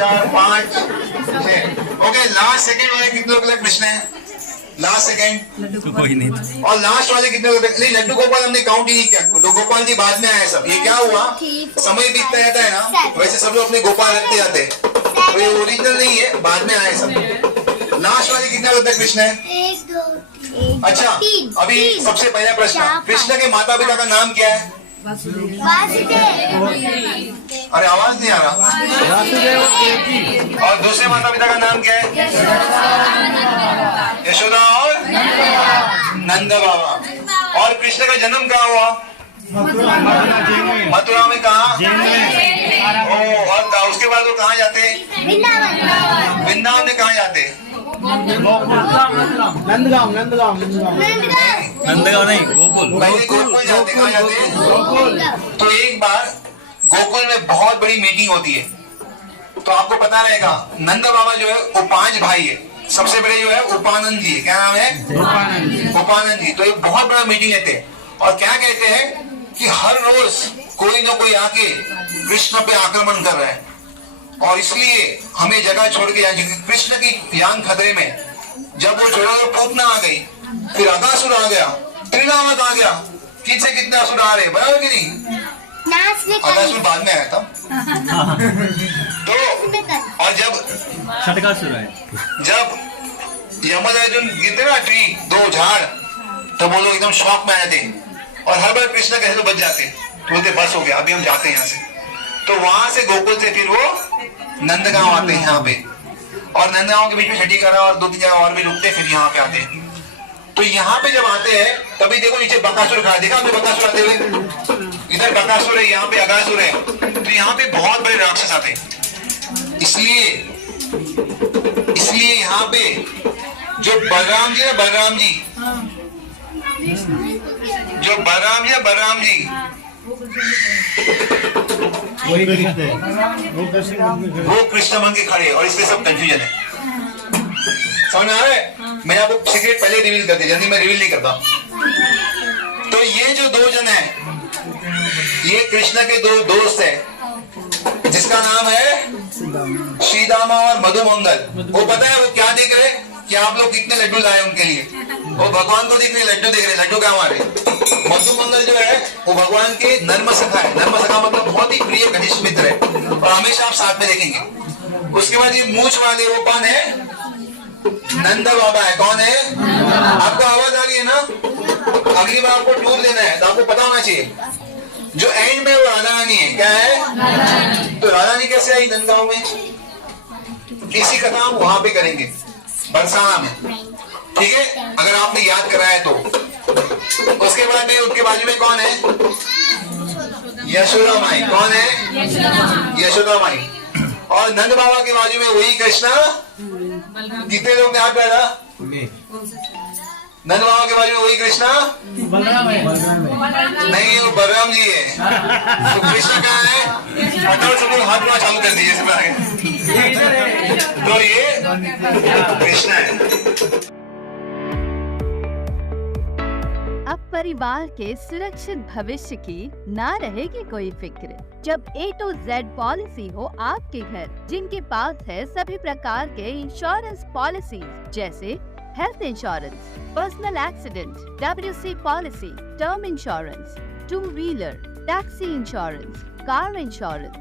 4 5 6। Okay, last second वाले कितने लोग कृष्ण है? लास्ट सेकंड तो कोई नहीं था। और लास्ट वाले कितने लोग? नहीं, लड्डू गोपाल हमने काउंट ही नहीं किया। लड्डू गोपाल जी बाद में आए सब। ये क्या हुआ, समय बीतता जाता है ना, वैसे सब लोग अपने गोपाल रखते जाते हैं, तो ये ओरिजिनल नहीं है, बाद में आए सब। लास्ट वाले कितने लोग कृष्ण है? 1 2 3। अच्छा, अभी सबसे पहला प्रश्न, कृष्ण के माता पिता का नाम क्या है? वासुदेव। अरे आवाज नहीं आ रहा। और दूसरे माता पिता का नाम क्या है? यशोदा और नंद बाबा। और कृष्ण का जन्म कहाँ हुआ? मथुरा में। कहाँ? और उसके बाद वो कहाँ जाते? वृंदावन में। कहाँ जाते? नंदगांव नंदगांव नहीं, गोकुल। पहले गोकुल जाते। कहाँ जाते? तो एक बार गोकुल में बहुत बड़ी मीटिंग होती है, तो आपको पता रहेगा नंद बाबा जो है वो 5 भाई है। सबसे बड़े जो है उपानंद जी। क्या नाम है? उपानंद जी। तो एक बहुत बड़ा मीटिंग लेते हैं और क्या कहते हैं कि हर रोज कोई ना कोई आके कृष्ण पे आक्रमण कर रहा है, और इसलिए हमें जगह छोड़ के जाना। कृष्ण की जान खतरे में। जब वो छोड़ा तो पूतना आ गई, फिर अगासुर आ गया, त्रिनावत आ गया। कितने असुर आ रहे, बराबर कि नहीं? अगासुर बाद में आया था। तो और जब यमराजुन गिरते ना ट्री, 2 झाड़, तब वो लोग एकदम शॉक में आए थे, और हर बार कृष्ण कैसे तो बच जाते, तो बोलते बस हो गया, अभी हम जाते हैं यहाँ से। तो वहां से गोकुल से फिर वो नंदगांव आते हैं यहाँ पे, और नंदगांव के बीच में छठी करा और 2-3 जगह और भी रुकते, फिर यहाँ पे आते हैं। तो यहाँ पे जब आते हैं तभी देखो नीचे बकासुर खड़ा, देखा आपने बकासुर आते हुए? इधर बकासुर है, यहाँ पे अगासुर है। तो यहाँ पे बहुत बड़े राक्षस आते हैं। इसलिए यहाँ पे जो बलराम जी है, बलराम जी वो कृष्ण बन के खड़े, और इसलिए सब कंफ्यूजन है। समझ में आ रहा है? मैंने आपको सीक्रेट पहले रिवील कर दिया, जल्दी मैं रिवील नहीं करता। तो ये जो 2 जन है, ये कृष्ण के 2 दोस्त है, जिसका नाम है श्रीदामा और मधुमंगल। वो पता है वो क्या देख रहे कि आप लोग कितने लड्डू लाए उनके लिए? वो भगवान को देख रहे, लड्डू देख रहे। लड्डू क्या हमारे? मधुमंगल जो है वो भगवान के नर्म सखा है। नर्म सखा मतलब बहुत ही प्रिय घनिष्ठ मित्र है, और हमेशा आप साथ में देखेंगे। उसके बाद ये मूंछ वाले वो कौन है? नंद बाबा है। कौन है? आपको आवाज आ रही है ना? अगली बार आपको टूर देना है तो आपको पता होना चाहिए। जो एंड में वो राधा रानी है। क्या है? तो राधा रानी कैसे आई नंदगांव में? इसी कथा हम वहां पे करेंगे, बरसाना में। ठीक है, अगर आपने याद कराया तो। उसके बाद में उनके बाजू में कौन है? यशोदा माई। कौन है? यशोदा माई। और नंद बाबा के बाजू में वही कृष्णा। कितने लोग ने हाथ पैदा? नंद बाबा के बाजू में वही कृष्णा नहीं, वो बलराम जी है। तो कृष्ण कहाँ है? अटल सब लोग हाथ चालू कर दिए। तो ये कृष्ण है। अब परिवार के सुरक्षित भविष्य की ना रहेगी कोई फिक्र, जब A to Z पॉलिसी हो आपके घर, जिनके पास है सभी प्रकार के इंश्योरेंस पॉलिसी जैसे health insurance, personal accident, WC policy, term insurance, 2 wheeler, taxi insurance, car insurance,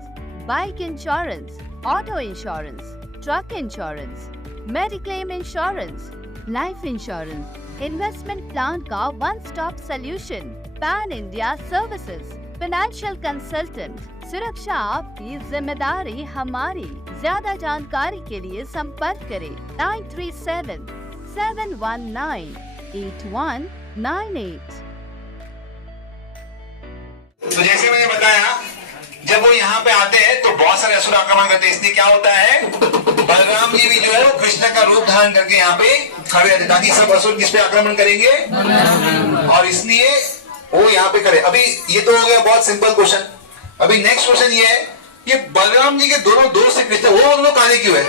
bike insurance, auto insurance, truck insurance, mediclaim insurance, life insurance, investment plan का one stop solution, pan India services, financial consultant. सुरक्षा आपकी जिम्मेदारी हमारी। ज्यादा जानकारी के लिए संपर्क करें 9377198198। तो जैसे मैंने बताया, जब वो यहाँ पे आते हैं तो बहुत सारे असुर आक्रमण करते हैं। इसलिए क्या होता है, बलराम जी भी जो है वो कृष्ण का रूप धारण करके यहाँ पे खड़े रहते, ताकि सब असुर किस पे आक्रमण करेंगे, और इसलिए वो यहाँ पे खड़े। अभी ये तो हो गया बहुत सिंपल क्वेश्चन। अभी नेक्स्ट क्वेश्चन ये है, ये बलराम जी के दोनों दोस्त से कृष्ण, वो दोनों काले क्यों है?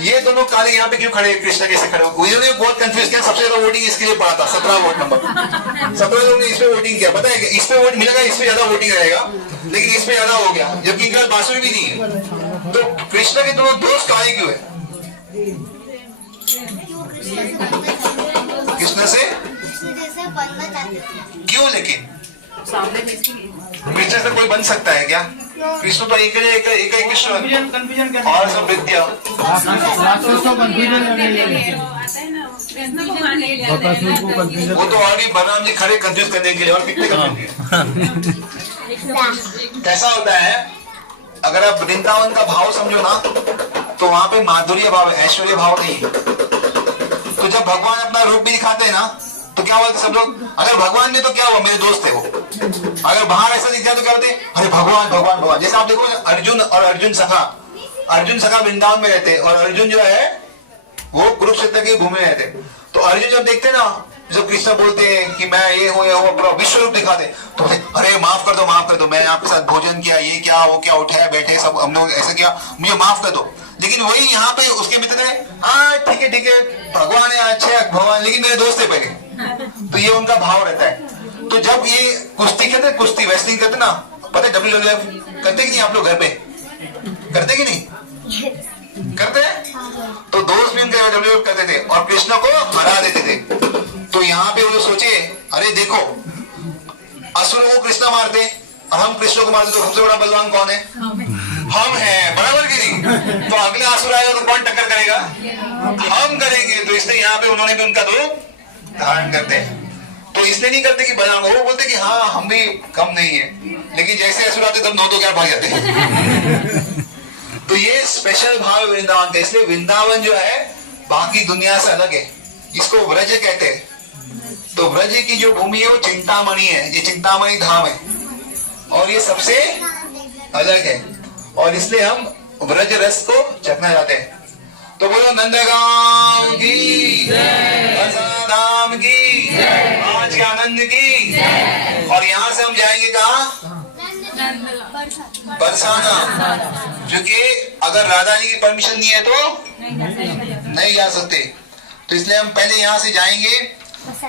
ये दोनों काले यहाँ पे क्यों खड़े हैं, कृष्ण कैसे खड़े हो? इन्होंने बहुत कंफ्यूज किया। सबसे ज्यादा वोटिंग इसके लिए पड़ा था, 17 वोट नंबर। 17 लोगों ने इस पे वोटिंग किया। पता है कि इस पे वोट मिलेगा, इस पे ज्यादा वोटिंग रहेगा, लेकिन इस पे ज्यादा हो गया, जबकि इनके पास बांसुरी भी नहीं है। तो कृष्ण के दोनों दोस्त काले क्यों है? कृष्ण से बनना चाहते थे। क्यों? लेकिन कृष्ण से कोई बन सकता है क्या? कृष्ण तो एक ही कृष्ण और सब विद्या। वो तो और भी बलराम जी खड़े कंफ्यूज करने के लिए, और कितने कंफ्यूज। कैसा होता है, अगर आप वृंदावन का भाव समझो ना, तो वहां पे माधुर्य भाव है, ऐश्वर्य भाव नहीं है। तो जब भगवान अपना रूप भी दिखाते हैं ना, तो क्या बोलते सब लोग, अगर भगवान में तो क्या हुआ, मेरे दोस्त थे वो। अगर बाहर ऐसा दिख जाए तो क्या बोलते, अरे भगवान भगवान भगवान। जैसे आप देखो अर्जुन और अर्जुन सखा वृंदावन में रहते, और अर्जुन जो है वो कुरुक्षेत्र की भूमि में रहते। तो अर्जुन जब देखते ना, जब कृष्ण बोलते हैं कि मैं ये हूँ, पूरा विश्व रूप दिखाते, तो बोलते अरे माफ कर दो, मैं आपके साथ भोजन किया, ये क्या वो क्या, उठे बैठे सब हम लोग ऐसा किया, मुझे माफ कर दो। लेकिन वही यहाँ पे उसके मित्र है, हाँ ठीक है भगवान है, अच्छे भगवान, लेकिन मेरे दोस्त है पहले। तो ये उनका भाव रहता है। तो जब ये कुश्ती खेलते, कुश्ती रेसलिंग करते ना, पता है WWF करते कि नहीं आप लोग घर पे करते कि नहीं करते हैं? तो दोस्त भी उनके WWF करते थे और कृष्ण को हरा देते थे। तो यहाँ पे वो सोचे, अरे देखो असुर को कृष्ण मारते और हम कृष्ण को मारते, तो सबसे बड़ा बलवान कौन है? हम हैं, बराबर की नहीं? तो अगले असुर आएगा तो कौन टक्कर करेगा? हम करेंगे। तो इसलिए यहाँ पे उन्होंने भी उनका रूप धारण करते हैं। तो इसलिए नहीं करते कि बलराम, वो बोलते कि हाँ हम भी कम नहीं है, लेकिन जैसे असुर आते तब 9-2 भाग जाते हैं। तो ये स्पेशल भाव है वृंदावन का। इसलिए वृंदावन जो है बाकी दुनिया से अलग है, इसको व्रज कहते हैं। तो व्रज की जो भूमि है वो चिंतामणि है, ये चिंतामणि धाम है, और ये सबसे अलग है, और इसलिए हम व्रज रस को चखना चाहते हैं। तो बोलो नंदगांव की, धाम की, आज के आनंद की। और यहाँ से हम जाएंगे कहाँ? बरसाना, क्योंकि अगर राधा जी की परमिशन नहीं है तो नहीं जा सकते। तो इसलिए हम पहले यहाँ से जाएंगे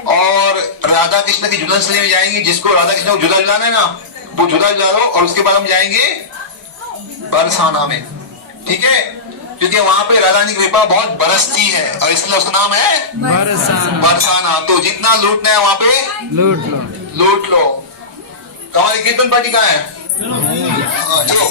और राधा कृष्ण की झूलन स्थली में जाएंगे। जिसको राधा कृष्ण को झूला झुलाना है ना, वो झूला झुला लो, और उसके बाद हम जाएंगे बरसाना में, ठीक है? क्योंकि वहां पे राधा की कृपा बहुत बरसती है, और इसलिए उसका नाम है बरसाना। तो जितना लूटना है वहां पे लूट लो। हमारी कीर्तन पार्टी कहाँ है? चलो।